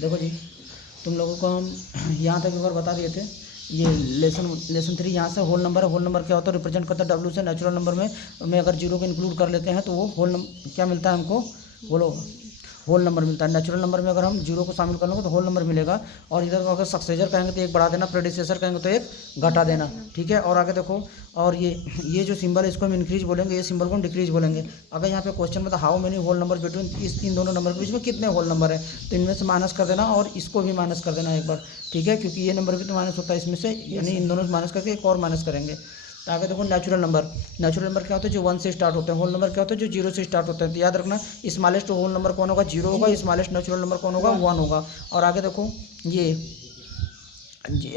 देखो जी, तुम लोगों को हम यहाँ तक एक बार बता दिए थे। ये लेसन 3 यहाँ से होल नंबर है। होल नंबर क्या होता है, रिप्रेजेंट करता है डब्ल्यू से। नेचुरल नंबर में अगर जीरो को इंक्लूड कर लेते हैं तो वो होल नंबर क्या मिलता है हमको, बोलो, होल नंबर मिलता है। नेचुरल नंबर में अगर हम जीरो को शामिल कर लेंगे तो होल नंबर मिलेगा। और इधर अगर सक्सेसर कहेंगे तो एक बढ़ा देना, प्रेडिसेसर कहेंगे तो एक घटा देना, ठीक है। और आगे देखो, और ये जो सिंबल है इसको हम इंक्रीज बोलेंगे, ये सिंबल को हम डिक्रीज बोलेंगे। अगर यहाँ पे क्वेश्चन में तो how many whole number between, इन दोनों नंबर के बीच में कितने होल नंबर है, तो इनमें से माइनस कर देना और इसको भी माइनस कर देना एक बार, ठीक है, क्योंकि ये नंबर भी तो माइनस होता है इसमें से, यानी इन दोनों से माइनस करके एक और माइनस करेंगे। तो आगे देखो, नेचुरल नंबर क्या होता है, जो 1 से स्टार्ट होते हैं। होल नंबर क्या होता है, जो 0 से स्टार्ट होते हैं। तो याद रखना, स्मॉलेस्ट होल नंबर कौन होगा, 0 होगा। स्मॉलेस्ट नेचुरल नंबर कौन होगा, 1 होगा। और आगे देखो, ये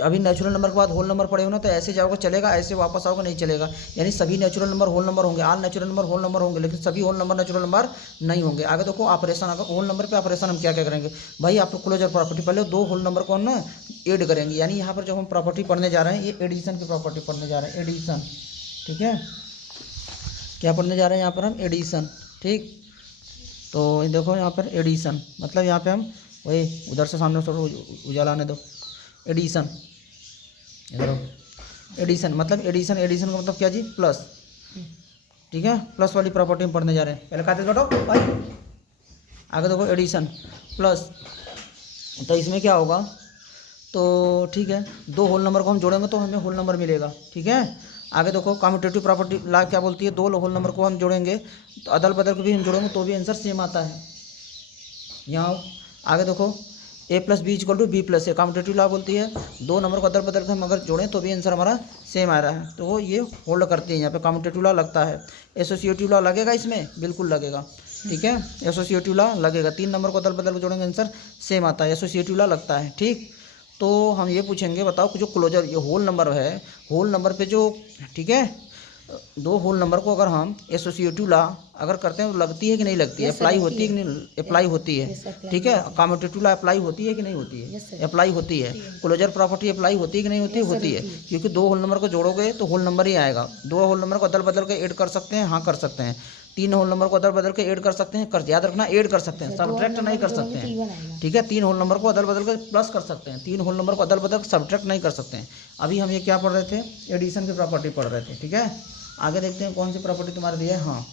अभी नेचुरल नंबर के बाद होल नंबर पड़े हो ना, तो ऐसे जाओगे चलेगा, ऐसे वापस आओगे नहीं चलेगा। यानी सभी नेचुरल नंबर होल नंबर होंगे, आल नेचुरल नंबर होल नंबर होंगे, लेकिन सभी होल नंबर नेचुरल नंबर नहीं होंगे। आगे देखो, ऑपरेशन, अगर होल नंबर पे ऑपरेशन हम क्या क्या करेंगे भाई, आपको क्लोजर प्रॉपर्टी, पहले 2 होल नंबर को ना ऐड करेंगे। यानी यहाँ पर जब हम प्रॉपर्टी पढ़ने जा रहे हैं, ये एडिशन की प्रॉपर्टी पढ़ने जा रहे हैं, एडिशन, ठीक है। क्या पढ़ने जा रहे हैं यहाँ पर हम, एडिशन, ठीक। तो देखो यहाँ पर एडिशन मतलब यहाँ पे हम वही उधर से सामने थोड़ा उजाला आने दो, एडिशन, इधर एडिशन मतलब एडिशन का मतलब क्या जी, प्लस, ठीक है। प्लस वाली प्रॉपर्टी में पढ़ने जा रहे हैं, पहले खाते बैठो भाई। आगे देखो, एडिशन प्लस, तो इसमें क्या होगा, तो ठीक है, 2 होल नंबर को हम जोड़ेंगे तो हमें होल नंबर मिलेगा, ठीक है। आगे देखो, कम्यूटेटिव प्रॉपर्टी ला क्या बोलती है, 2 होल नंबर को हम जोड़ेंगे तो अदल बदल को भी हम जोड़ेंगे तो भी आंसर सेम आता है। यहाँ आगे देखो, a plus B equal to B plus A, commutative law बोलती है 2 नंबर को अदल बदल के हम अगर जोड़ें तो भी आंसर हमारा सेम आ रहा है, तो वो ये होल्ड करती है। यहाँ पे कम्यूटेटिव लॉ लगता है। एसोसिएटिव लॉ लगेगा इसमें, बिल्कुल लगेगा, ठीक है। एसोसिएटिव लॉ लगेगा, 3 नंबर को अदल बदल के जोड़ेंगे आंसर सेम आता है, एसोसिएटिव लॉ लगता है, ठीक। तो हम ये पूछेंगे, बताओ कि जो क्लोजर ये होल नंबर है, होल नंबर पे जो, ठीक है, 2 होल नंबर को अगर हम एसोसिएटिव लॉ अगर करते हैं तो लगती है कि नहीं लगती है, अप्लाई होती है कि नहीं अप्लाई होती है, ठीक है। कम्यूटेटिव लॉ अप्लाई होती है कि नहीं होती है, अप्लाई होती है। क्लोजर प्रॉपर्टी अप्लाई होती है कि नहीं होती है, होती है, क्योंकि 2 होल नंबर को जोड़ोगे तो होल नंबर ही आएगा। 2 होल नंबर को अदल बदल के ऐड कर सकते हैं, हाँ कर सकते हैं। 3 होल नंबर को अदल बदल के ऐड कर सकते हैं, कर, याद रखना ऐड कर सकते हैं, सब्ट्रैक्ट नहीं कर सकते हैं, ठीक है। 3 होल नंबर को अदल बदल के प्लस कर सकते हैं, 3 होल नंबर को अदल बदल के सब्ट्रैक्ट नहीं कर सकते हैं। अभी हम ये क्या पढ़ रहे थे, एडिशन की प्रॉपर्टी पढ़ रहे थे, ठीक है। आगे देखते हैं कौन सी प्रॉपर्टी तुम्हारे दिया है। हाँ,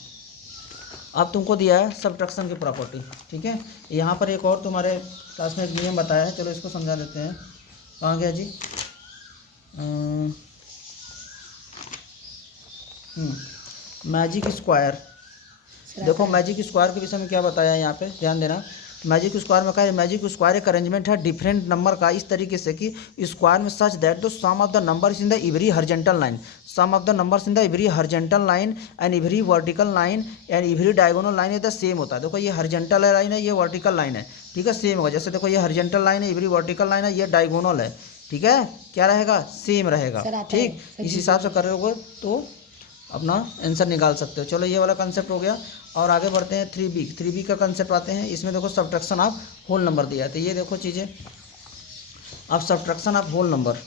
अब तुमको दिया है सब्ट्रैक्शन की प्रॉपर्टी, ठीक है। यहाँ पर एक और तुम्हारे क्लास में एक नियम बताया है, चलो इसको समझा देते हैं। कहाँ गया जी, मैजिक स्क्वायर। देखो, मैजिक स्क्वायर के विषय में क्या बताया है यहाँ पे, ध्यान देना। मैजिक स्क्वायर में कहा है, मैजिक स्क्वायर एक अरेंजमेंट है डिफरेंट नंबर का इस तरीके से कि स्क्वायर में such that the sum of the numbers in the every horizontal line, sum of the numbers in the every horizontal line and every vertical line and every diagonal line is the same होता है। देखो, ये horizontal line है, ये vertical line है, ठीक है, same होगा। जैसे देखो, ये हॉरिजॉन्टल लाइन है, एवरी वर्टिकल लाइन है, ये डायगोनल है, ठीक है, क्या रहेगा, सेम रहेगा, ठीक। इस हिसाब से करोगे तो अपना आंसर निकाल सकते हो। चलो, ये वाला कंसेप्ट हो गया। और आगे बढ़ते हैं 3B का कंसेप्ट आते हैं। इसमें देखो, सब्ट्रैक्शन ऑफ होल नंबर दिया है। तो ये देखो चीज़ें, अब सब्ट्रैक्शन ऑफ होल नंबर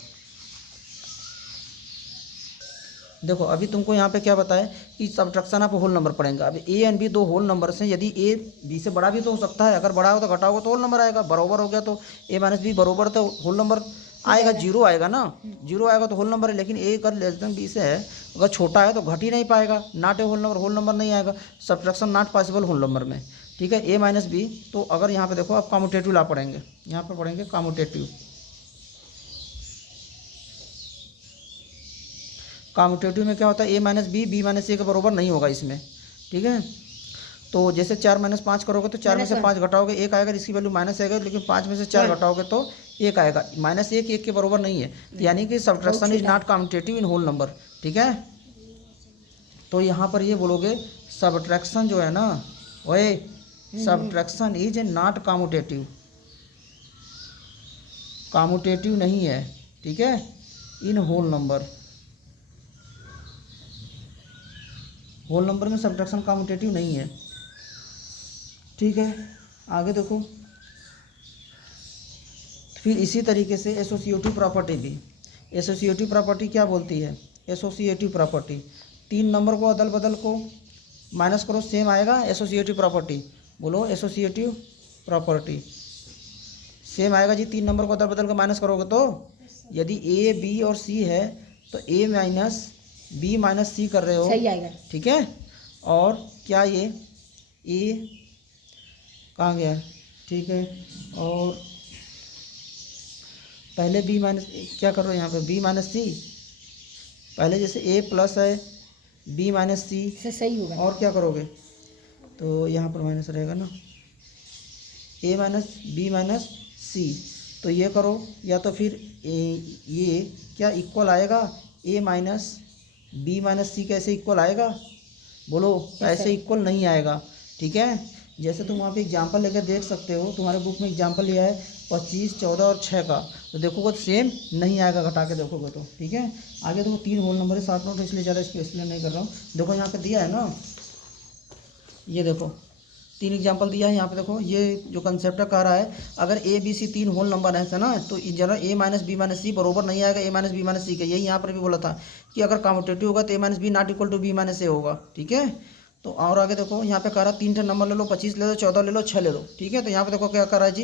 देखो, अभी तुमको यहाँ पे क्या बताया कि सब्ट्रैक्शन ऑफ होल नंबर पढ़ेंगे। अभी A and B 2 whole numbers हैं, यदि ए बी से बड़ा भी तो हो सकता है, अगर बड़ा हो तो घटाओगे तो होल नंबर आएगा, बराबर हो गया तो ए माइनस बी बराबर तो होल नंबर आएगा, 0 आएगा ना, 0 आएगा तो होल नंबर है। लेकिन ए अगर लेस देन बी से है, अगर छोटा है तो घट ही नहीं पाएगा, नॉट ए होल नंबर नहीं आएगा, subtraction not possible whole number में, ठीक है। ए माइनस बी, तो अगर यहाँ पे देखो, आप कम्यूटेटिव लॉ पढ़ेंगे, यहाँ पर पढ़ेंगे कम्यूटेटिव में क्या होता है, ए माइनस बी बी माइनस ए के बराबर नहीं होगा इसमें, ठीक है। तो जैसे 4 माइनस 5 करोगे तो 4 में से 5 घटाओगे 1 आएगा, इसकी वैल्यू माइनस आएगा, लेकिन 5 में से 4 घटाओगे तो 1 आएगा, -1 1 के बराबर नहीं है, यानी कि subtraction is not commutative in whole number, ठीक है। तो यहाँ पर ये बोलोगे, सब्ट्रैक्शन जो है ना, ओए, subtraction is not commutative, commutative नहीं है, ठीक है, in whole number, whole number में सब्ट्रैक्शन कम्यूटेटिव नहीं है, ठीक है। आगे देखो, फिर इसी तरीके से एसोसिएटिव प्रॉपर्टी भी, एसोसिएटिव प्रॉपर्टी क्या बोलती है, एसोसिएटिव प्रॉपर्टी 3 नंबर को अदल बदल को माइनस करो सेम आएगा, एसोसिएटिव प्रॉपर्टी बोलो, एसोसिएटिव प्रॉपर्टी सेम आएगा जी। 3 नंबर को अदल बदल कर माइनस करोगे तो यदि ए बी और सी है तो ए माइनस बी माइनस सी कर रहे हो, सही आएगा। ठीक है। और क्या ये ए कहाँ गया, ठीक है। और पहले बी माइनस क्या कर रहे हो यहाँ पे, बी माइनस सी, पहले जैसे ए प्लस है बी माइनस सी, सही होगा। और क्या करोगे तो यहाँ पर माइनस रहेगा ना, ए माइनस बी माइनस सी, तो ये करो। या तो फिर ये क्या इक्वल आएगा, ए माइनस बी माइनस सी कैसे इक्वल आएगा, बोलो। ऐसे इक्वल नहीं आएगा, ठीक है। जैसे तुम वहाँ पे एग्जाम्पल लेकर देख सकते हो, तुम्हारे बुक में एग्जाम्पल लिया है 25, 14 और 6 का, तो देखोगे तो सेम नहीं आएगा, घटा के देखोगे तो, ठीक है। आगे देखो 3 होल नंबर है, 7 नोट, इसलिए ज़्यादा इसको एक्सप्लेन नहीं कर रहा हूँ। देखो यहाँ पे दिया है ना, ये देखो 3 एग्जाम्पल दिया है यहाँ पे। देखो ये जो कंसेप्ट कह रहा है, अगर A B C 3 whole number है ना, तो जरा A minus B minus C बरोबर नहीं आएगा A minus B minus C का। यही यहाँ पर भी बोला था कि अगर कम्यूटेटिव होगा तो A minus B not equal to B minus A होगा, ठीक है। तो और आगे देखो यहाँ पे कह रहा है 3 नंबर ले लो, 25 ले लो, 14 ले लो, 6 ले लो, ठीक है। तो यहाँ पे देखो क्या कर रहा है जी,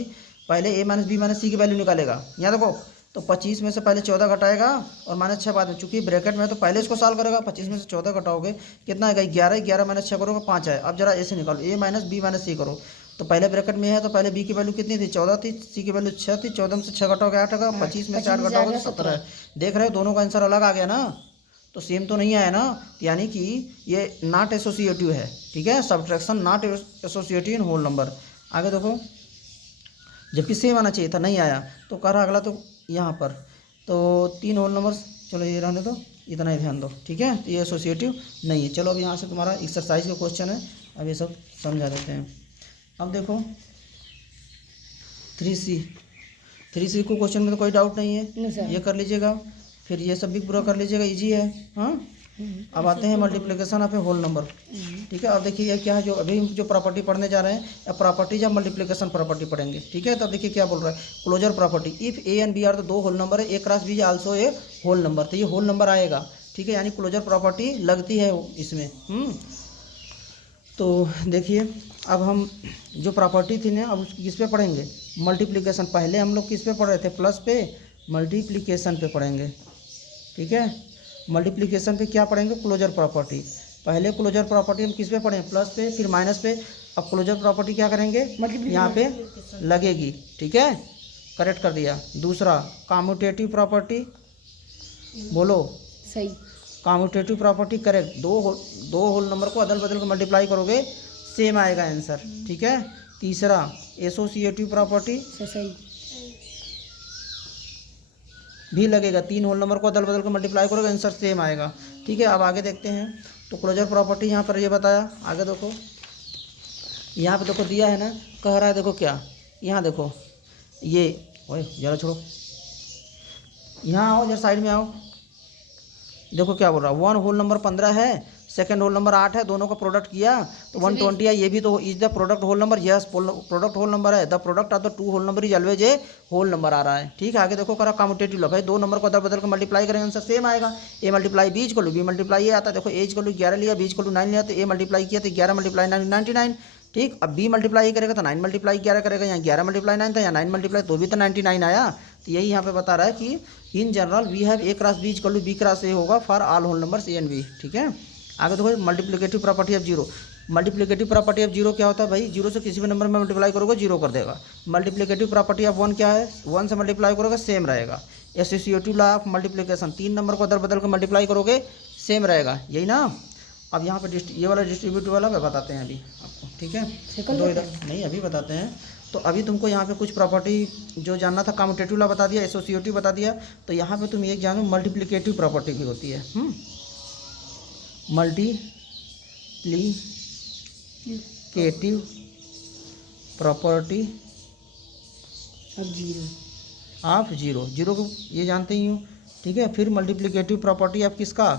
पहले ए माइनस बी माइनस सी की वैल्यू निकालेगा। यहाँ देखो तो 25 में से पहले 14 घटाएगा और माइनस 6 बाद में, चूंकि ब्रैकेट में है तो पहले इसको सॉल्व करेगा। 25 में से 14 घटाओगे कितना आएगा, 11, 11 माइनस 6 करोगे 5 आए। अब जरा ऐसे निकालो, ए माइनस बी माइनस सी करो, तो पहले ब्रैकेट में है तो पहले बी की वैल्यू कितनी थी, 14 थी, सी की वैल्यू 6 थी, 14 में से 6 घटाओगे 8 आएगा, 25 में से 8 घटाओगे तो 17 है। देख रहे हो दोनों का आंसर अलग आ गया ना, तो सेम तो नहीं आया ना, यानी कि ये नॉट एसोसिएटिव है, ठीक है। Subtraction not associative in whole number. आगे देखो, जबकि सेम आना चाहिए था, नहीं आया, तो कह रहा अगला तो यहाँ पर तो 3 होल नंबर, चलो ये रहने दो, इतना ही ध्यान दो, ठीक है। तो ये एसोसिएटिव नहीं है। चलो अब यहाँ से तुम्हारा एक्सरसाइज का क्वेश्चन है, अब ये सब समझा देते हैं। अब देखो 3C को क्वेश्चन में तो कोई डाउट नहीं है, ये कर लीजिएगा, फिर ये सब भी पूरा कर लीजिएगा, इजी है। हाँ, अब आते हैं multiplication of a whole number, ठीक है। अब देखिए ये क्या है, जो अभी जो प्रॉपर्टी पढ़ने जा रहे हैं, अब प्रॉपर्टीज या मल्टीप्लिकेशन प्रॉपर्टी पढ़ेंगे, ठीक है। तो अब देखिए क्या बोल रहा है, closure property, if A and B are तो 2 होल नंबर है, A cross B also a whole number, तो ये होल नंबर आएगा, ठीक है। यानी क्लोजर प्रॉपर्टी लगती है इसमें। तो देखिए अब हम जो प्रॉपर्टी थी ना, अब उसकी किस पे पढ़ेंगे, मल्टीप्लिकेशन। पहले हम लोग किस पे पढ़ रहे थे, प्लस पे, मल्टीप्लिकेशन पे पढ़ेंगे, ठीक है। मल्टीप्लिकेशन पे क्या पढ़ेंगे, क्लोजर प्रॉपर्टी। पहले क्लोजर प्रॉपर्टी हम किस पे पढ़ें, प्लस पे, फिर माइनस पे। अब क्लोजर प्रॉपर्टी क्या करेंगे, यहाँ पे लगेगी, ठीक है, करेक्ट कर दिया। दूसरा कम्यूटेटिव प्रॉपर्टी, बोलो सही। कम्यूटेटिव प्रॉपर्टी करेक्ट, दो होल नंबर को अदल बदल कर मल्टीप्लाई करोगे सेम आएगा आंसर, ठीक है। तीसरा एसोसिएटिव प्रॉपर्टी, सही भी लगेगा, 3 होल नंबर को अदल बदल कर मल्टीप्लाई करोगे आंसर सेम आएगा, ठीक है। अब आगे देखते हैं, तो क्लोजर प्रॉपर्टी यहाँ पर ये बताया। आगे देखो यहाँ पे देखो दिया है ना, कह रहा है देखो क्या, यहाँ देखो ये, ओए जरा छोड़ो, यहाँ आओ, जरा साइड में आओ। देखो क्या बोल रहा है, 1 होल नंबर 15 है, सेकंड होल नंबर 8 है, दोनों का प्रोडक्ट किया तो 120 है। ये भी तो is the product whole number, yes product whole number है। The product of the 2 whole number is always a whole number आ रहा है, ठीक है। आगे देखो करा कम्यूटेटिव लव है, 2 नंबर को अदल बदल कर मल्टीप्लाई करेंगे आंसर सेम आएगा। A multiply B equal to B multiply A आता है। देखो ए इक्वल टू 11 लिया, बी इक्वल टू 9 लिया, तो ए मल्टीप्लाई किया तो 11 मल्टीप्लाई 9 99, ठीक। अब बी मल्टीप्लाई करेगा तो 9 मल्टीप्लाई 11 करेगा, यहाँ 11 मल्टीप्लाई 9 था, यहाँ 9 मल्टीप्लाई तो भी तो 99 आया। तो यही यहाँ पे बता रहा है कि in general we have A cross B equal to B cross A होगा for all whole numbers A and B, ठीक है। आगे देखो multiplicative property of zero. Multiplicative property of zero क्या होता है भाई, जीरो से किसी भी नंबर में मल्टीप्लाई करोगे जीरो कर देगा। मल्टीप्लिकेटिव प्रॉपर्टी ऑफ 1 क्या है, 1 से मल्टीप्लाई करोगे सेम रहेगा। Associative law of multiplication, 3 number को अदल बदल कर मल्टीप्लाई करोगे सेम रहेगा, यही ना। अब यहाँ पे ये वाला डिस्ट्रीब्यूटिव वाला बताते हैं अभी आपको, ठीक है। तो इधर नहीं अभी बताते हैं। तो अभी तुमको यहाँ पे कुछ प्रॉपर्टी जो जानना था, कम्यूटेटिव लॉ बता दिया, एसोसिएटिव बता दिया। तो यहाँ पे तुम ये जानो मल्टीप्लिकेटिव प्रॉपर्टी भी होती है। Multiplicative property of zero, zero को ये जानते ही हो, ठीक है। फिर मल्टीप्लिकेटिव प्रॉपर्टी ऑफ किसका,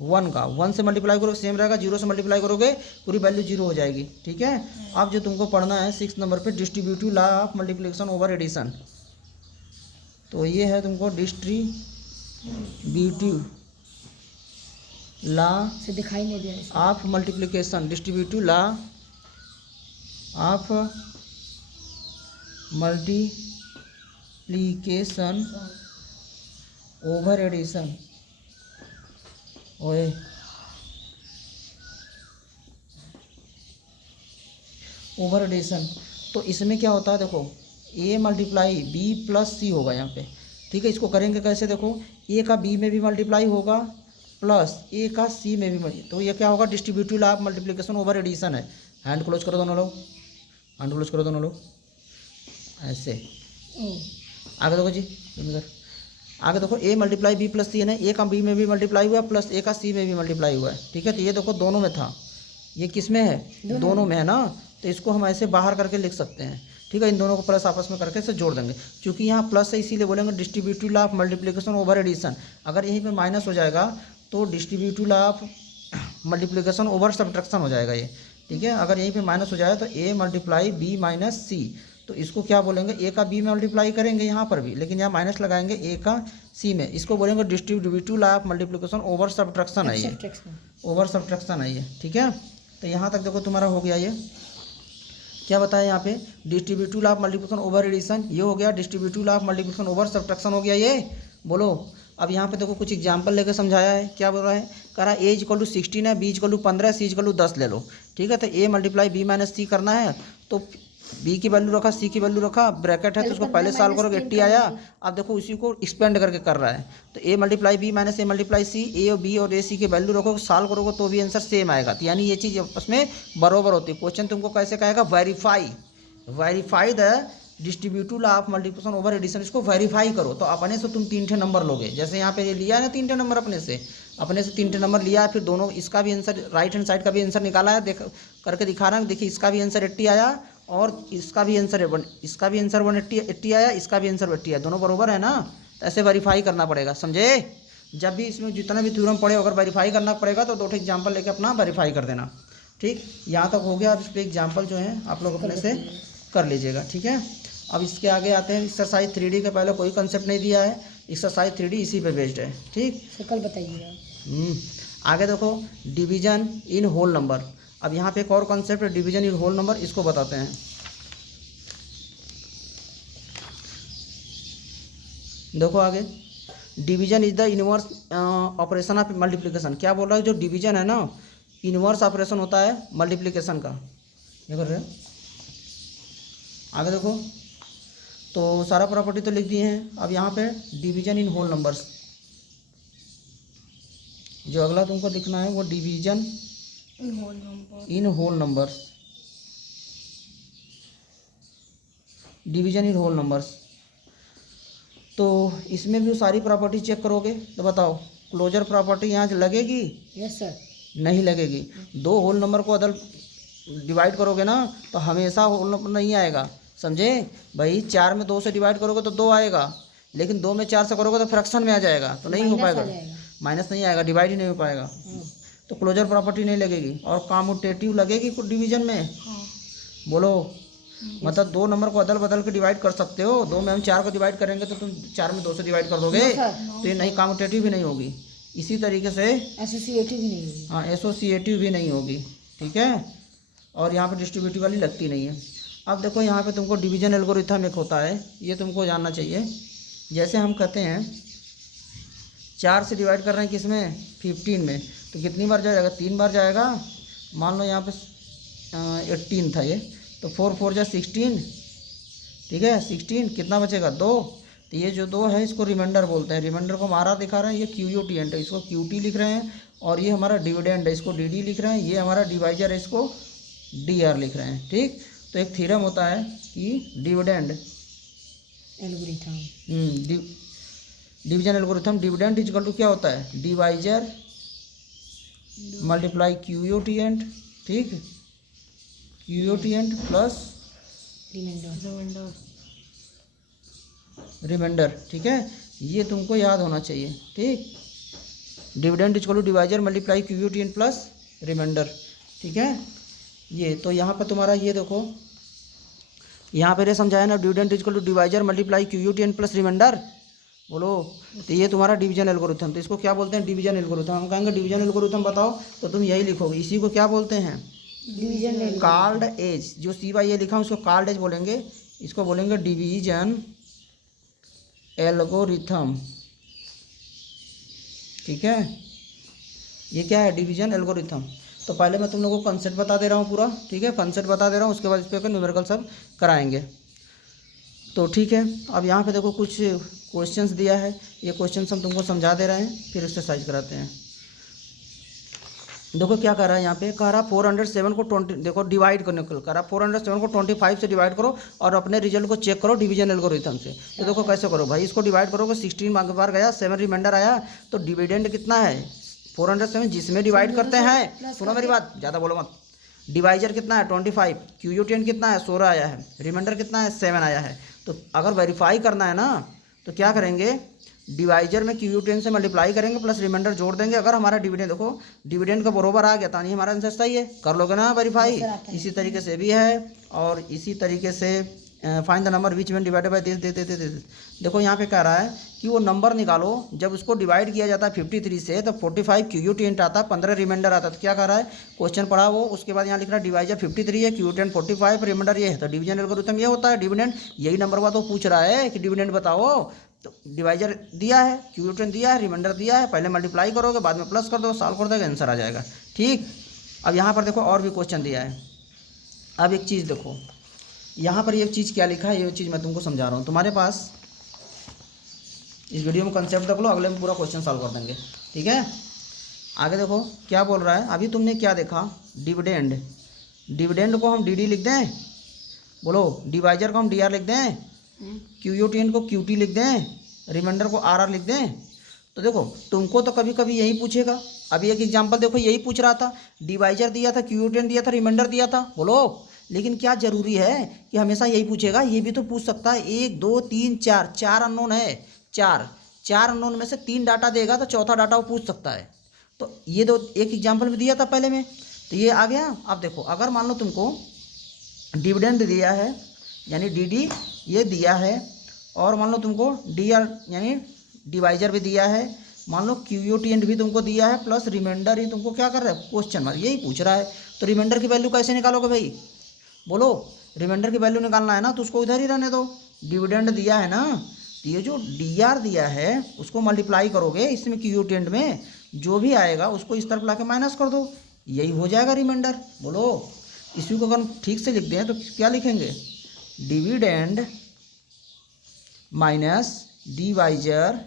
1 का, 1 से मल्टीप्लाई करोगे सेम रहेगा, 0 से मल्टीप्लाई करोगे पूरी वैल्यू 0 हो जाएगी, ठीक है। अब जो तुमको पढ़ना है 6 नंबर पे, distributive law of multiplication over addition. तो ये है तुमको डिस्ट्रीब्यूटिव लॉ से दिखाई नहीं दिया of multiplication, distributive law of multiplication multiplication over addition. ओए ओवर एडिशन, तो इसमें क्या होता है देखो, A multiply B plus C होगा यहाँ पे, ठीक है। इसको करेंगे कैसे, देखो ए का बी में भी मल्टीप्लाई होगा प्लस ए का सी में भी तो ये क्या होगा, distributive law of multiplication over addition है। हैंड क्लोज करो दोनों लोग, हैंड क्लोज करो दोनों लोग, ऐसे। आगे देखो जी, इधर आगे देखो, ए मल्टीप्लाई बी प्लस सी है ना, ए का बी में भी मल्टीप्लाई हुआ है प्लस ए का सी में भी मल्टीप्लाई हुआ है, ठीक है। तो ये देखो दोनों में था, ये किस में है, दोनों में है ना, तो इसको हम ऐसे बाहर करके लिख सकते हैं, ठीक है। इन दोनों को प्लस आपस में करके इसे जोड़ देंगे, क्योंकि यहाँ प्लस है इसीलिए बोलेंगे distributive law of multiplication over addition. अगर यहीं पे माइनस हो जाएगा तो distributive law of multiplication over subtraction हो जाएगा ये, ठीक है। अगर यहीं पे माइनस हो जाए तो ए मल्टीप्लाई बी माइनस सी, तो इसको क्या बोलेंगे, ए का बी में मल्टीप्लाई करेंगे यहाँ पर भी, लेकिन यहाँ माइनस लगाएंगे ए का सी में, इसको बोलेंगे distributive law of multiplication over subtraction है ये, ओवर सब्ट्रैक्शन है ये, ठीक है। तो यहाँ तक देखो तुम्हारा हो गया, ये क्या बताया यहाँ पे, distributive law of multiplication over addition, ये हो गया। Distributive law of multiplication over subtraction हो गया ये, बोलो। अब यहाँ पे देखो कुछ एग्जांपल लेकर समझाया है, क्या बोल रहा है, कह रहा है ए इक्वल टू 16 है, B equal to 15, C equal to 10 ले लो, ठीक है। तो A multiply B minus C करना है, तो बी की वैल्यू रखा, सी की वैल्यू रखा, ब्रैकेट है तो उसको पहले सॉल्व करोगे 80 आया। अब देखो उसी को एक्सपेंड करके कर रहा है, तो A multiply B minus A multiply C, ए और बी और ए सी की वैल्यू रखोगे, सॉल्व करोगे तो भी आंसर सेम आएगा। तो यानी ये चीज़ आपस में बराबर होती है। क्वेश्चन तुमको कैसे कहेगा, verify the distributive law of multiplication over addition, इसको वेरीफाई करो। तो अपने से तुम 3 नंबर लोगे, जैसे यहाँ पे लिया है ना 3 नंबर, अपने से 3 नंबर लिया है, फिर दोनों इसका भी आंसर, राइट हैंड साइड का भी आंसर निकाला है, देख करके दिखा रहा है, देखिए इसका भी आंसर 80 आया और इसका भी आंसर 180 आया, इसका भी आंसर 80 है, दोनों बराबर है ना। तो ऐसे वेरीफाई करना पड़ेगा, समझे। जब भी इसमें जितना भी थ्योरम पड़े अगर वेरीफाई करना पड़ेगा तो 2 एग्जाम्पल लेके अपना वेरीफाई कर देना, ठीक। यहाँ तक हो गया। अब इस पर एग्जाम्पल जो है आप लोग अपने से कर लीजिएगा, ठीक है। अब इसके आगे आते हैं, एक्सरसाइज 3D के पहले कोई कंसेप्ट नहीं दिया है, एक्सरसाइज 3D इसी पे बेस्ड है, ठीक। कल बताइएगा। आगे देखो, डिवीजन इन होल नंबर। अब यहाँ पे एक और कॉन्सेप्ट है, डिवीजन इन होल नंबर, इसको बताते हैं। देखो आगे, division is the inverse operation of multiplication. क्या बोल रहा है, जो डिवीजन है ना, इनवर्स ऑपरेशन होता है मल्टीप्लिकेशन का। ये कर रहे हैं, आगे देखो, तो सारा प्रॉपर्टी तो लिख दिए हैं। अब यहाँ पे डिवीजन इन होल नंबर्स, जो अगला तुमको दिखना है वो division in whole numbers, division in whole numbers. तो इसमें भी सारी प्रॉपर्टी चेक करोगे तो बताओ, क्लोजर प्रॉपर्टी यहाँ लगेगी? Yes sir. नहीं लगेगी। 2 होल नंबर को अदर डिवाइड करोगे ना तो हमेशा होल नंबर नहीं आएगा, समझे भाई। 4 में 2 से डिवाइड करोगे तो 2 आएगा, लेकिन 2 में 4 से करोगे तो फ्रैक्शन में आ जाएगा, तो नहीं हो पाएगा, माइनस नहीं आएगा, डिवाइड ही नहीं हो पाएगा, तो क्लोजर प्रॉपर्टी नहीं लगेगी। और कॉम्यूटेटिव लगेगी कुछ डिवीजन में, बोलो। मतलब 2 नंबर को अदल बदल के डिवाइड कर सकते हो। 2 में हम 4 को डिवाइड करेंगे तो तुम 4 में 2 से डिवाइड कर दोगे, तो ये नहीं, कॉम्यूटेटिव भी नहीं होगी। इसी तरीके से एसोसिएटिव भी नहीं होगी। हाँ, एसोसिएटिव भी नहीं होगी, ठीक है। और यहाँ पे डिस्ट्रीब्यूटिव वाली लगती नहीं है। अब देखो यहाँ पे तुमको डिवीजन एल्गोरिथम एक होता है, ये तुमको जानना चाहिए। जैसे हम कहते हैं 4 से डिवाइड कर रहे हैं किसमें, 15 में, तो कितनी बार जाएगा, 3 बार जाएगा। मान लो यहाँ पे 18 था ये, तो 4 4 जा 16, ठीक है। 16 कितना बचेगा, 2। तो ये जो 2 है इसको रिमाइंडर बोलते हैं। रिमाइंडर को हमारा दिखा रहे हैं, ये QUT है, इसको QT लिख रहे हैं। और ये हमारा डिविडेंड है, इसको DD लिख रहे हैं। ये हमारा डिवाइजर है, इसको DR लिख रहे हैं, ठीक। तो एक थ्योरम होता है कि dividend algorithm, division algorithm, dividend equal to क्या होता है, डिवाइजर मल्टीप्लाई QUT, ठीक। QUT प्लस रिमाइंडर, ठीक है। ये तुमको याद होना चाहिए, ठीक। Dividend equal to divisor multiply QUT plus remainder, ठीक है। ये तो यहाँ पर तुम्हारा ये देखो, यहाँ पे समझाया ना, dividend equal to divisor multiply QUT plus remainder, बोलो। तो ये तुम्हारा डिवीजन एल्गोरिथम। तो इसको क्या बोलते हैं, डिवीजन एल्गोरिथम। हम कहेंगे डिवीजन एल्गोरिथम बताओ, तो तुम यही लिखोगे। इसी को क्या बोलते हैं, डिवीजन कॉल्ड एज। जो C/A लिखा है उसको कॉल्ड एज बोलेंगे, इसको बोलेंगे डिवीजन एल्गोरिथम, ठीक है। ये क्या है? Division algorithm. तो पहले मैं तुम लोगों को कंसेप्ट बता दे रहा हूँ पूरा, ठीक है, कंसेप्ट बता दे रहा हूँ, उसके बाद इस पर न्यूमेरिकल सब कराएंगे। तो ठीक है, अब यहाँ पे देखो कुछ क्वेश्चंस दिया है, ये क्वेश्चंस हम तुमको समझा दे रहे हैं, फिर एक्सरसाइज कराते हैं। देखो क्या कर रहा है यहाँ पे, कह रहा 407 को 20, देखो डिवाइड करने को कह रहा 407 को 25 से डिवाइड करो और अपने रिजल्ट को चेक करो डिवीजन एल्गोरिथम से। तो देखो कैसे करो भाई, इसको डिवाइड करोगे 16 बार गया, 7 रिमाइंडर आया, तो डिविडेंड कितना है 407, जिसमें डिवाइड करते हैं, सुनो मेरी बात, ज़्यादा बोलो मत। डिवाइजर कितना है 25, QU10 कितना है 16 आया है, रिमाइंडर कितना है 7 आया है। तो अगर वेरीफाई करना है ना तो क्या करेंगे, डिवाइजर में QU10 से मल्टीप्लाई करेंगे प्लस रिमाइंडर जोड़ देंगे। अगर हमारा डिविडेंड देखो डिविडेंड का बरोबर आ गया तो नहीं हमारा आंसर सही है, कर लोगे ना वेरीफाई। इसी तरीके से भी है और इसी तरीके से find the number which one divided by this. देखो यहाँ पे कह रहा है कि वो नंबर निकालो जब उसको डिवाइड किया जाता है 53 से तो 45 QU10 आता है, 15 रिमाइंडर आता है। तो क्या कह रहा है, क्वेश्चन पढ़ा वो, उसके बाद यहाँ लिख रहा है डिवाइजर 53 है, QU10 45, रिमाइंडर ये है। तो डिवीजन एल्गोरिथम ये होता है डिविडेंड, यही नंबर बात वो पूछ रहा है कि डिविडेंड बताओ। तो डिवाइजर दिया है, QU10 दिया है, रिमाइंडर दिया है, पहले मल्टीप्लाई करोगे बाद में प्लस कर दो, सॉल्व कर दोगे आंसर आ जाएगा, ठीक। अब यहाँ पर देखो और भी क्वेश्चन दिया है। अब एक चीज़ देखो यहाँ पर, ये चीज़ क्या लिखा है, ये चीज़ मैं तुमको समझा रहा हूँ। तुम्हारे पास इस वीडियो में कंसेप्ट देख लो, अगले में पूरा क्वेश्चन सॉल्व कर देंगे, ठीक है। आगे देखो क्या बोल रहा है, अभी तुमने क्या देखा, डिविडेंड, डिविडेंड को हम DD लिख दें, बोलो, डिवाइजर को हम DR लिख दें, QU10 को QT लिख दें, रिमाइंडर को RR लिख दें। तो देखो तुमको तो कभी कभी यही पूछेगा। अभी एक एग्जांपल देखो यही पूछ रहा था, डिवाइजर दिया था, QU10 दिया था, रिमाइंडर दिया था, बोलो। लेकिन क्या जरूरी है कि हमेशा यही पूछेगा, ये भी तो पूछ सकता है 1 2 3 4, 4 अननोन है, 4 अननोन में से 3 डाटा देगा तो चौथा डाटा वो पूछ सकता है। तो ये दो एक एग्जाम्पल भी दिया था पहले में, तो ये आ गया। अब देखो अगर मान लो तुमको डिविडेंड दिया है यानी DD ये दिया है, और मान लो तुमको DR यानी डिवाइजर भी दिया है, मान लो QU10 भी तुमको दिया है, प्लस रिमाइंडर ही तुमको क्या कर रहा है, क्वेश्चन मार्क यही पूछ रहा है। तो रिमाइंडर की वैल्यू कैसे निकालोगे भाई, बोलो। रिमाइंडर की वैल्यू निकालना है ना तो उसको इधर ही रहने दो, डिविडेंड दिया है ना, तो ये जो DR दिया है उसको मल्टीप्लाई करोगे इसमें QU10 में, जो भी आएगा उसको इस तरफ ला के माइनस कर दो, यही हो जाएगा रिमाइंडर, बोलो। इसी को अगर ठीक से लिख दें तो क्या लिखेंगे, dividend minus divisor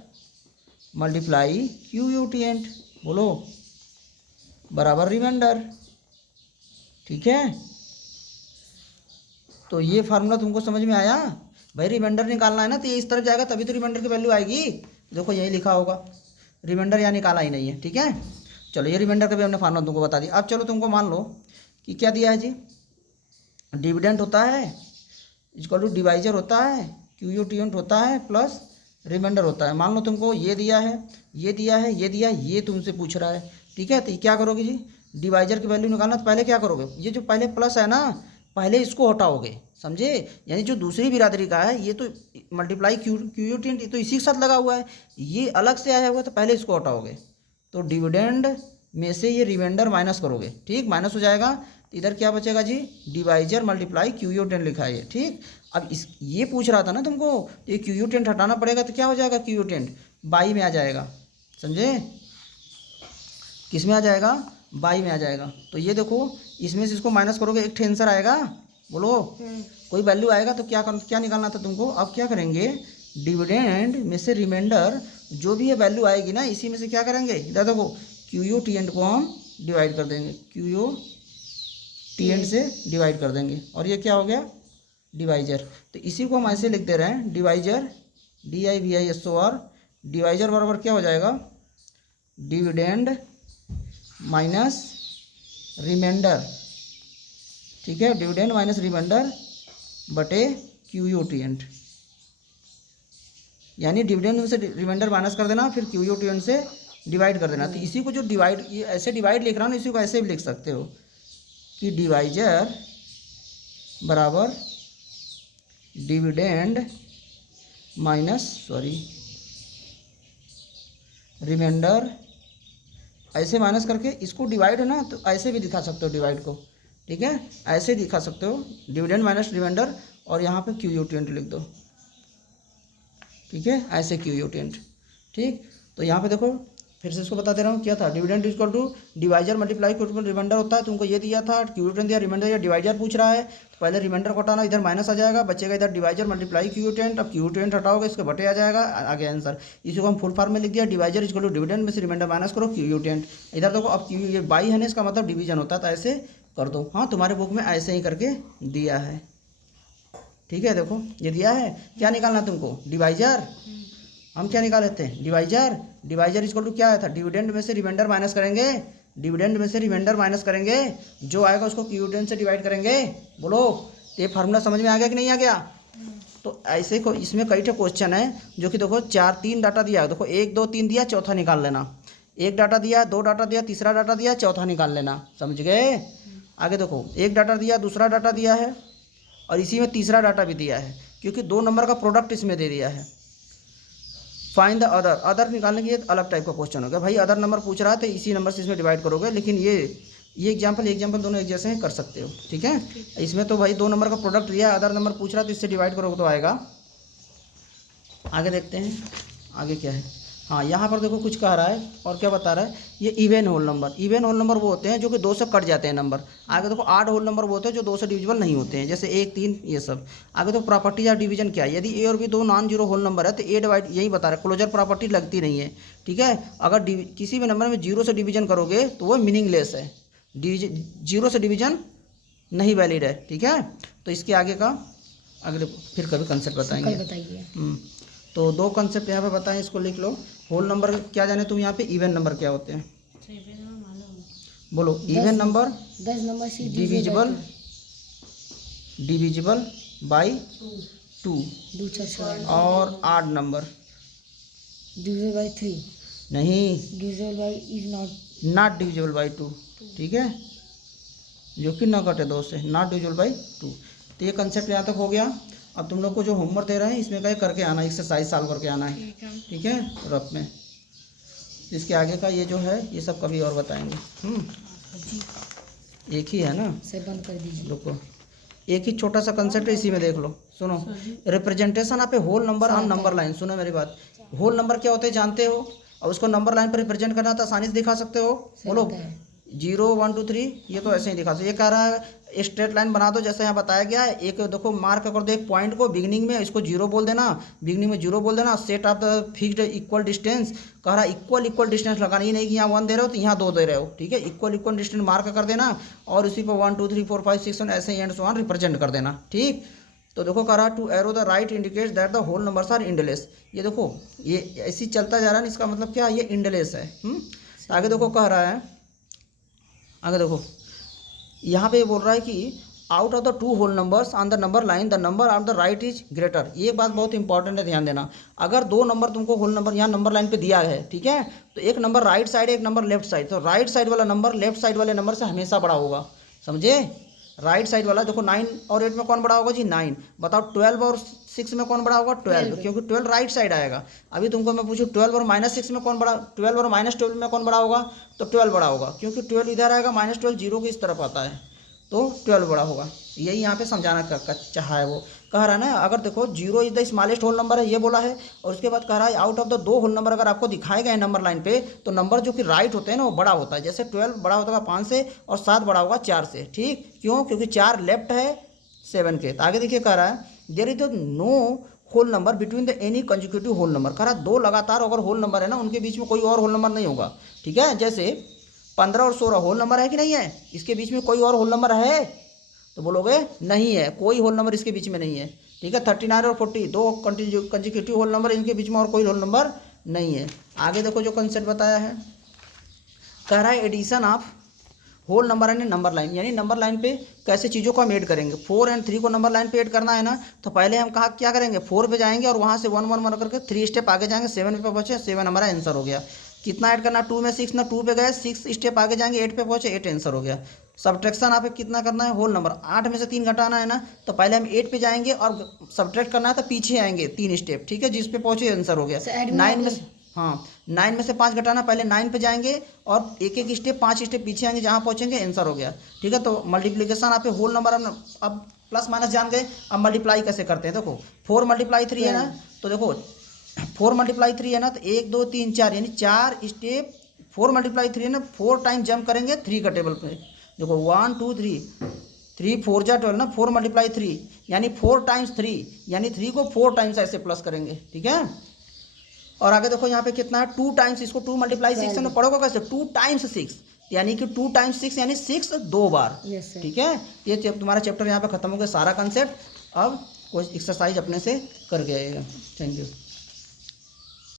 multiply QU10, बोलो, बराबर रिमाइंडर, ठीक है। तो ये फार्मूला तुमको समझ में आया भाई, रिमाइंडर निकालना है ना तो ये इस तरफ जाएगा तभी तो रिमाइंडर की वैल्यू आएगी। देखो यही लिखा होगा, रिमाइंडर यहाँ निकाला ही नहीं है, ठीक है। चलो ये रिमाइंडर का भी हमने फार्मूला तुमको बता दिया। अब चलो तुमको मान लो कि क्या दिया है जी, डिविडेंड होता है इक्वल टू डिवाइजर होता है, QU10 होता है, प्लस रिमाइंडर होता है। मान लो तुमको ये दिया है, ये दिया है, ये दिया है, ये तुमसे पूछ रहा है, ठीक है। तो क्या करोगे जी, डिवाइजर की वैल्यू निकालना तो पहले क्या करोगे, ये जो पहले प्लस है ना पहले इसको हटाओगे, समझे। यानी जो दूसरी बिरादरी का है ये तो मल्टीप्लाई QU10 तो इसी के साथ लगा हुआ है, ये अलग से आया हुआ है तो पहले इसको हटाओगे। तो डिविडेंड में से ये रिमाइंडर माइनस करोगे, ठीक, माइनस हो जाएगा तो इधर क्या बचेगा जी, डिवाइजर मल्टीप्लाई QU10 लिखा है ये, ठीक। अब इस ये पूछ रहा था ना तुमको, तो ये QU10 हटाना पड़ेगा तो क्या हो जाएगा, QU10 22 में आ जाएगा, समझे। किस में आ जाएगा, 22 में आ जाएगा। तो ये देखो इसमें से इसको माइनस करोगे एक आंसर आएगा, बोलो, कोई वैल्यू आएगा। तो क्या निकालना था तुमको, अब क्या करेंगे, डिविडेंड में से रिमाइंडर जो भी ये वैल्यू आएगी ना इसी में से क्या करेंगे, इधर देखो QU10 को हम डिवाइड कर देंगे, QU10 से डिवाइड कर देंगे, और ये क्या हो गया, डिवाइजर। तो इसी को हम ऐसे लिख दे रहे हैं, डिवाइजर DIVISOR, डिवाइजर बराबर क्या हो जाएगा, डिविडेंड माइनस रिमाइंडर, ठीक है, डिविडेंड माइनस रिमाइंडर बटे QU10, यानी डिविडेंड में से रिमाइंडर माइनस कर देना फिर QU10 से डिवाइड कर देना। तो इसी को जो डिवाइड, ये ऐसे डिवाइड लिख रहा हूँ, इसी को ऐसे भी लिख सकते हो कि डिवाइजर बराबर डिविडेंड माइनस रिमाइंडर, ऐसे माइनस करके इसको डिवाइड है ना तो ऐसे भी दिखा सकते हो डिवाइड को, ठीक है, ऐसे दिखा सकते हो, डिविडेंड माइनस रिमाइंडर और यहाँ पे QU10 लिख दो, ठीक है, ऐसे क्यूयोटेंट। ठीक, तो यहाँ पे देखो फिर से इसको बता दे रहा हूँ क्या था। Dividend equal to divisor multiply quotient remainder होता है, तुमको ये दिया था क्यूटेंट दिया, रिमाइंडर या डिवाइजर पूछ रहा है, तो पहले रिमाइंडर को हटाना, इधर माइनस आ जाएगा, बचेगा इधर डिवाइजर मल्टीप्लाई क्यूटेंट। अब क्यूटेंट हटाओगे इसके बटे आ जाएगा, आगे आंसर। इसी को हम फुल फॉर्म में लिख दिया, डिवाइजर इक्वल टू डिविडेंड में से रिमाइंडर माइनस करो क्यूटेंट। इधर देखो अब ये बाई है ना, इसका मतलब डिवीजन होता है, तो ऐसे कर दो। हाँ, तुम्हारे बुक में ऐसे ही करके दिया है। ठीक है, देखो ये दिया है, क्या निकालना तुमको, डिवाइजर। हम क्या निकाले थे, डिवाइजर। डिवाइजर इक्वल टू क्या आया था, डिविडेंड में से रिमाइंडर माइनस करेंगे, डिविडेंड में से रिमाइंडर माइनस करेंगे, जो आएगा उसको क्यूटेंट से डिवाइड करेंगे। बोलो, तो ये फार्मूला समझ में आ गया कि नहीं आ गया। तो ऐसे को इसमें कई ठे क्वेश्चन है जो कि देखो 3 डाटा दिया है, देखो 1 2 3 दिया, चौथा निकाल लेना। 1 डाटा दिया, 2 डाटा दिया, तीसरा डाटा दिया, चौथा निकाल लेना। समझ गए। आगे देखो 1 डाटा दिया, दूसरा डाटा दिया है, और इसी में तीसरा डाटा भी दिया है, क्योंकि 2 नंबर का प्रोडक्ट इसमें दे दिया है। फाइंड द अदर, अदर निकालने के लिए अलग टाइप का क्वेश्चन होगा भाई। अदर नंबर पूछ रहा है तो इसी नंबर से इसमें डिवाइड करोगे, लेकिन ये एग्जाम्पल दोनों एक जैसे हैं, कर सकते हो। ठीक है, इसमें तो भाई 2 नंबर का प्रोडक्ट दिया है, अदर नंबर पूछ रहा है तो इससे डिवाइड करोगे तो आएगा। आगे देखते हैं आगे क्या है। हाँ, यहाँ पर देखो कुछ कह रहा है और क्या बता रहा है, ये even whole number. Even whole number वो होते हैं जो कि 2 से कट जाते हैं नंबर। आगे देखो आड होल नंबर वो होते हैं जो 2 से डिविजिबल नहीं होते हैं, जैसे 1 3 ये सब। आगे तो प्रॉपर्टी या डिवीजन क्या है, यदि ए और B 2 non zero whole number है तो ए डिवाइड, यही बता रहा है, क्लोजर प्रॉपर्टी लगती नहीं है। ठीक है, अगर किसी भी नंबर में 0 से डिवीजन करोगे तो वो मीनिंगलेस है, 0 से डिवीजन नहीं वैलिड है। ठीक है, तो इसके आगे का अगले फिर कभी कंसेप्ट बताएंगे। बताइए। तो 2 कंसेप्ट यहाँ पे बताएं, इसको लिख लो। होल नंबर क्या जाने तुम, यहाँ पे इवन नंबर क्या होते हैं, बोलो। इवन नंबर 10 नंबर से डिविजिबल बाई 2, और आड नंबर डिविजिबल बाय 3 नहीं, divisible by is not divisible by 2। ठीक है, जो कि न घटे 2 से, नॉट डिविजिबल बाई 2। तो ये कंसेप्ट यहाँ तक हो गया। अब तुम लोग को जो होमवर्क दे रहे हैं इसमें कहीं करके आना, एक्सरसाइज सॉल्व करके आना है। ठीक है, रफ में। इसके आगे का ये जो है ये सब कभी और बताएंगे। एक ही है ना, से बंद कर दीजिए। रुको, एक ही छोटा सा कंसेप्ट है, इसी में देख लो। सुनो, representation of a whole number on number line. सुनो मेरी बात, होल नंबर क्या होते हैं जानते हो, और उसको नंबर लाइन पर रिप्रेजेंट करना तो आसानी से दिखा सकते हो। बोलो, 0 1 2 3, ये तो ऐसे ही दिखा सकते। ये कह रहा है स्ट्रेट लाइन बना दो, जैसे यहाँ बताया गया है। एक देखो मार्क कर दो एक पॉइंट को, बिगनिंग में इसको 0 बोल देना, बिगनिंग में 0 बोल देना। Set of the fixed equal distance, कह रहा है इक्वल डिस्टेंस लगाना, ये नहीं कि यहाँ 1 दे रहे हो तो यहाँ 2 दे रहे हो। ठीक है, इक्वल डिस्टेंस मार्क कर देना, और उसी पर 1 2 3 4 5 6 7 ऐसे एंड सो ऑन रिप्रेजेंट कर देना। ठीक, तो देखो कह रहा है to arrow the right indicates that the whole numbers are endless. ये देखो ये ऐसी चलता जा रहा है, इसका मतलब क्या, ये इंडलेस है। आगे देखो कह रहा है, आगे देखो यहाँ पे बोल रहा है कि out of the 2 whole numbers on the number line the number on the right is greater. ये बात बहुत इंपॉर्टेंट है, ध्यान देना। अगर 2 नंबर तुमको होल नंबर यहाँ नंबर लाइन पे दिया है, ठीक है, तो एक नंबर राइट साइड एक नंबर लेफ्ट साइड, तो राइट साइड वाला नंबर लेफ्ट साइड वाले नंबर से हमेशा बड़ा होगा। समझे, राइट साइड वाला देखो 9 और 8 में कौन बड़ा होगा जी, 9। बताओ 12 और 6 में कौन बड़ा होगा, 12, क्योंकि 12 राइट साइड आएगा। अभी तुमको मैं पूछूं 12 और -6 में कौन बड़ा, 12 और -12 में कौन बड़ा होगा, तो 12 बड़ा होगा, क्योंकि 12 इधर आएगा, -12 0 की इस तरफ आता है, तो 12 बड़ा होगा। यही यहाँ पे समझाना चाहा है। वो कह रहा है ना, अगर देखो 0 is the smallest whole number है, ये बोला है। और उसके बाद कह रहा है out of the 2 whole number अगर आपको दिखाए गए नंबर लाइन पे, तो नंबर जो कि राइट होते हैं ना वो बड़ा होता है। जैसे 12 बड़ा होता है 5 से, और 7 बड़ा होगा 4 से। ठीक, क्यों, क्योंकि 4 लेफ्ट है 7 के। तो आगे देखिए कह रहा है there is no whole number between the any consecutive whole number. कह रहा है 2 लगातार अगर होल नंबर है ना, उनके बीच में कोई और होल नंबर नहीं होगा। ठीक है, जैसे 15 और 16 होल नंबर है कि नहीं है, इसके बीच में कोई और होल नंबर है, तो बोलोगे नहीं है, कोई होल नंबर इसके बीच में नहीं है। ठीक है, 39 और 40 2 कंजिक्यूटिव होल नंबर, इनके बीच में और कोई होल नंबर नहीं है। आगे देखो जो कंसेप्ट बताया है, कह रहा है addition of whole number and number line, यानी नंबर लाइन पे कैसे चीज़ों को हम ऐड करेंगे। 4 और 3 को नंबर लाइन पे ऐड करना है ना, तो पहले हम कहा क्या करेंगे, 4 पे जाएंगे और वहाँ से 1 1 1 करके 3 स्टेप आगे जाएंगे, 7 पे पहुँचे, 7 हमारा आंसर हो गया। कितना ऐड करना, 2 में 6 ना, 2 पे गए, 6 स्टेप आगे जाएंगे, 8 पे पहुँचे, 8 आंसर हो गया। सब्ट्रैक्शन आप कितना करना है, होल नंबर 8 में से 3 घटाना है ना, तो पहले हम 8 पे जाएंगे और सब्ट्रैक्ट करना है तो पीछे आएंगे 3 स्टेप। ठीक है, जिस पे पहुँचे आंसर हो गया। 9 में, हाँ 9 में से 5 घटाना, पहले 9 पे जाएंगे और एक एक स्टेप 5 स्टेप पीछे आएंगे, जहाँ पहुँचेंगे आंसर हो गया। ठीक है, तो मल्टीप्लिकेशन आप होल नंबर अब प्लस माइनस जान गए। अब मल्टीप्लाई कैसे करते हैं, देखो 4 × 3 है ना, तो देखो 4 × 3 है ना, तो 1 2 3 4 यानी 4 स्टेप। 4 × 3 है ना, 4 टाइम जंप करेंगे 3 का टेबल पे। देखो 1 2 3, 3 4 जा 12 ना, 4 × 3 यानी 4 टाइम्स 3 यानी 3 को 4 टाइम्स ऐसे प्लस करेंगे, ठीक है। और आगे देखो यहाँ पे कितना है, 2 टाइम्स, इसको 2 × 6 है ना, पढ़ोगे कैसे, 2 टाइम्स 6 यानी कि 2 टाइम्स 6 यानी 6 2 बार, यस सर। ठीक है। ये तुम्हारा चैप्टर यहाँ पे खत्म हो गया सारा कंसेप्ट। अब कोई एक्सरसाइज अपने से कर गए। Thank you.